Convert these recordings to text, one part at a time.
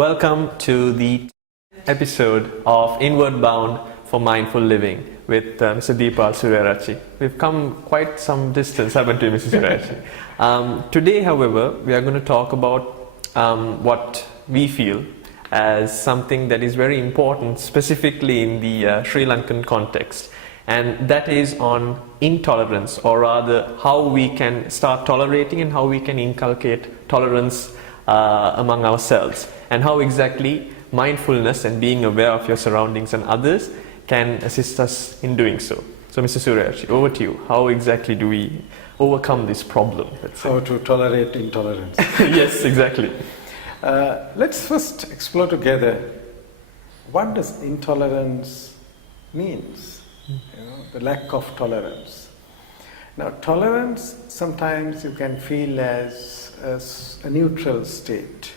Welcome to the episode of Inward Bound for Mindful Living with Mr. Deepal Suryaarachi. We've come quite some distance, haven't we, Mr. Suryaarachi? Today, however, we are going to talk about what we feel as something that is very important, specifically in the Sri Lankan context, and that is on intolerance, or rather how we can start tolerating and how we can inculcate tolerance among ourselves, and how exactly mindfulness and being aware of your surroundings and others can assist us in doing so. So, Mr. Suryaarachi, over to you. How exactly do we overcome this problem? How to tolerate intolerance. Yes, exactly. Let's first explore together what does intolerance means. The lack of tolerance. Now, tolerance sometimes you can feel as a neutral state.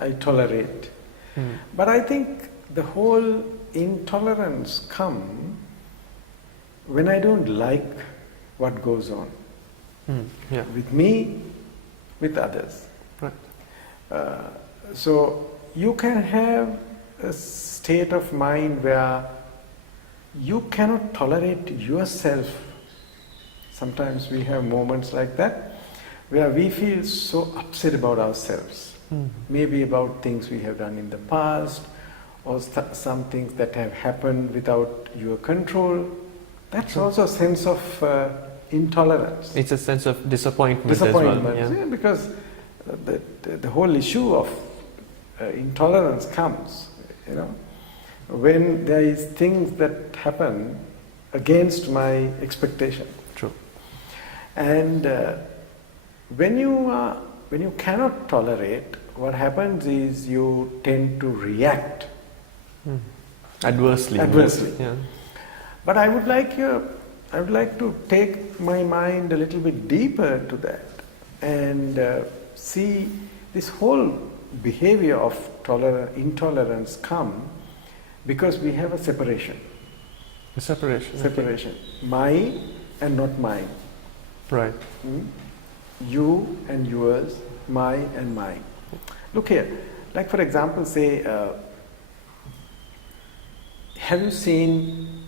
I tolerate. But I think the whole intolerance comes when I don't like what goes on with me, with others. Right. So you can have a state of mind where you cannot tolerate yourself. Sometimes we have moments like that where we feel so upset about ourselves, maybe about things we have done in the past, or some things that have happened without your control. That's also a sense of intolerance. It's a sense of disappointment as Disappointment, well. yeah, because the whole issue of intolerance comes, when there is things that happen against my expectation. True. And when you cannot tolerate, what happens is you tend to react Adversely. Yeah. But I would like to take my mind a little bit deeper to that and see this whole behavior of intolerance come because we have a separation. A separation. Separation. My and not mine. Right. You and yours, my and mine. Look here, like for example, say, have you seen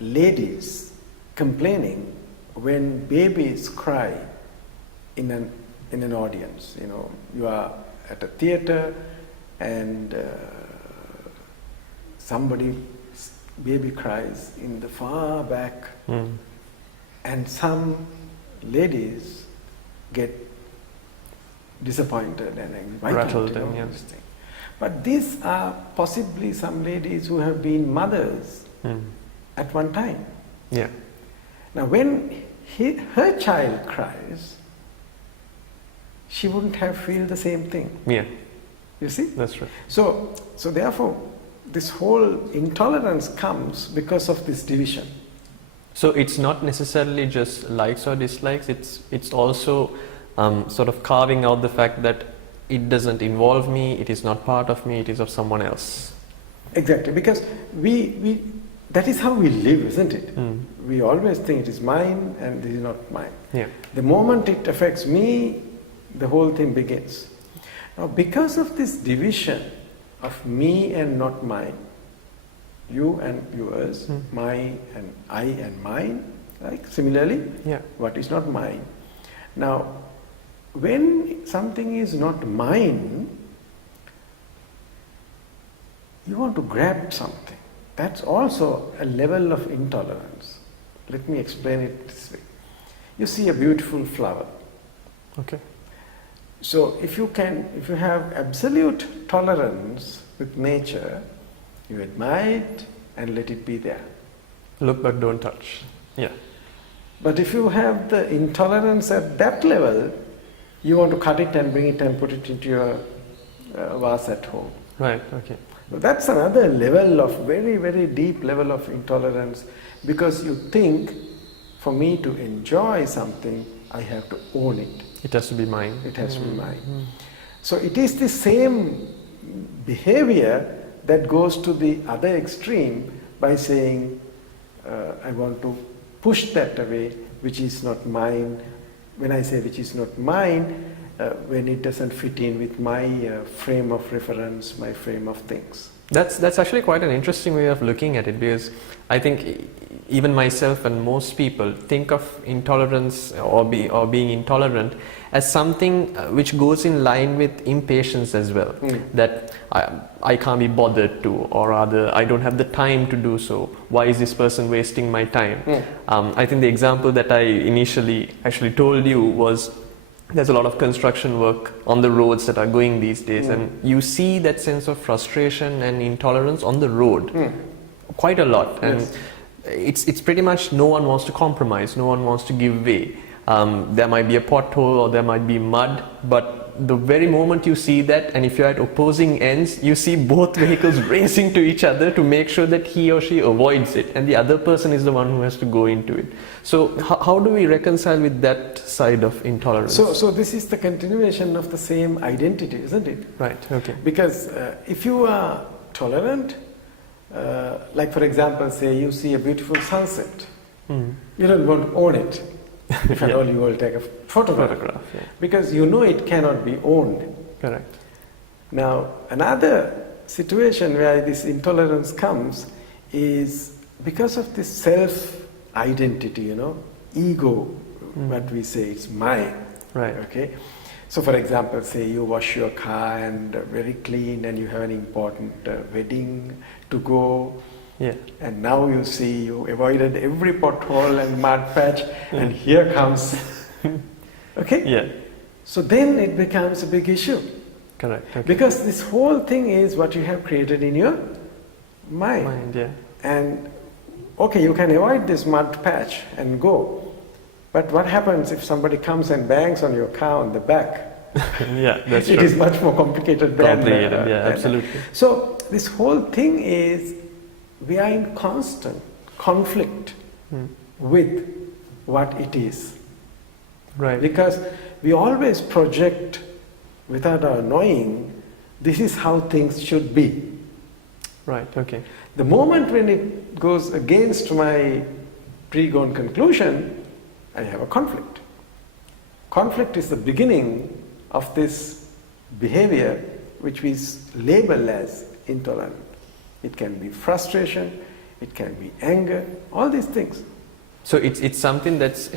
ladies complaining when babies cry in an audience? You are at a theater and baby cries in the far back, and some ladies get disappointed and rattled, this thing. But these are possibly some ladies who have been mothers at one time. Yeah. Now, when her child cries, she wouldn't have feel the same thing. Yeah. You see? That's right. So therefore, this whole intolerance comes because of this division. So it's not necessarily just likes or dislikes, it's also sort of carving out the fact that it doesn't involve me, it is not part of me, it is of someone else. Exactly, because we that is how we live, isn't it? We always think it is mine and this is not mine. Yeah. The moment it affects me, the whole thing begins. Now, because of this division of me and not mine, you and yours, my and I and mine, like similarly, what is not mine. Now, when something is not mine, you want to grab something. That's also a level of intolerance. Let me explain it this way. You see a beautiful flower. Okay. So if you have absolute tolerance with nature, you admire it and let it be there. Look but don't touch. Yeah. But if you have the intolerance at that level, you want to cut it and bring it and put it into your vase at home. Right, okay. So that's another level of very, very deep level of intolerance, because you think, for me to enjoy something, I have to own it. It has to be mine. It has to be mine. So it is the same behavior that goes to the other extreme by saying, I want to push that away, which is not mine. When I say which is not mine, when it doesn't fit in with my frame of reference, my frame of things. That's actually quite an interesting way of looking at it, because I think even myself and most people think of intolerance or being intolerant as something which goes in line with impatience as well. That I can't be bothered to, or rather I don't have the time to do so. Why is this person wasting my time? I think the example that I initially actually told you was, there's a lot of construction work on the roads that are going these days, and you see that sense of frustration and intolerance on the road quite a lot. And it's pretty much no one wants to compromise, no one wants to give way. There might be a pothole or there might be mud, but the very moment you see that, and if you're at opposing ends, you see both vehicles racing to each other to make sure that he or she avoids it, and the other person is the one who has to go into it. So how do we reconcile with that side of intolerance? So this is the continuation of the same identity, isn't it? Right, okay. Because if you are tolerant, like for example, say you see a beautiful sunset, you don't want to own it. If at all you will take a photograph. Because you know it cannot be owned. Correct. Now, another situation where this intolerance comes is because of this self-identity, ego, what we say, it's mine. Right. Okay. So for example, say you wash your car and very clean, and you have an important wedding to go. Yeah. And now you see you avoided every pothole and mud patch, and here comes. Okay? Yeah. So then it becomes a big issue. Correct. Okay. Because this whole thing is what you have created in your mind. Yeah. And okay, you can avoid this mud patch and go. But what happens if somebody comes and bangs on your car on the back? Yeah, that's true. It is much more complicated than Complicated, absolutely. So this whole thing is, we are in constant conflict with what it is. Right. Because we always project, without our knowing, this is how things should be. Right, okay. The moment when it goes against my pre-gone conclusion, I have a conflict. Conflict is the beginning of this behavior which we label as intolerant. It can be frustration, it can be anger, all these things. So it's something that's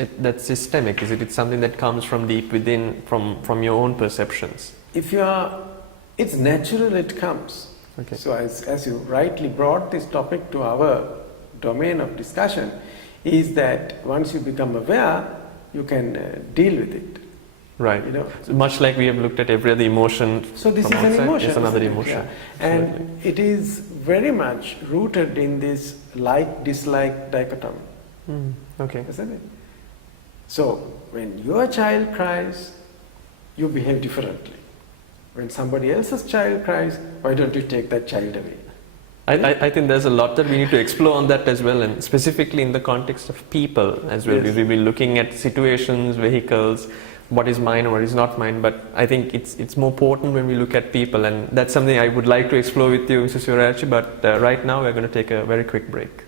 systemic, is it? It's something that comes from deep within, from your own perceptions. It's natural, it comes. Okay. So as you rightly brought this topic to our domain of discussion, is that once you become aware, you can deal with it. Right. So much like we have looked at every other emotion. So this from is an outside, emotion. it's another emotion. Yeah. And it is very much rooted in this like-dislike dichotomy. Okay. Isn't it? So when your child cries, you behave differently. When somebody else's child cries, why don't you take that child away? I think there's a lot that we need to explore on that as well, and specifically in the context of people as well. Yes. We will be looking at situations, vehicles, what is mine or what is not mine, but I think it's more important when we look at people, and that's something I would like to explore with you, Mrs. Surayarachi, but right now we're going to take a very quick break.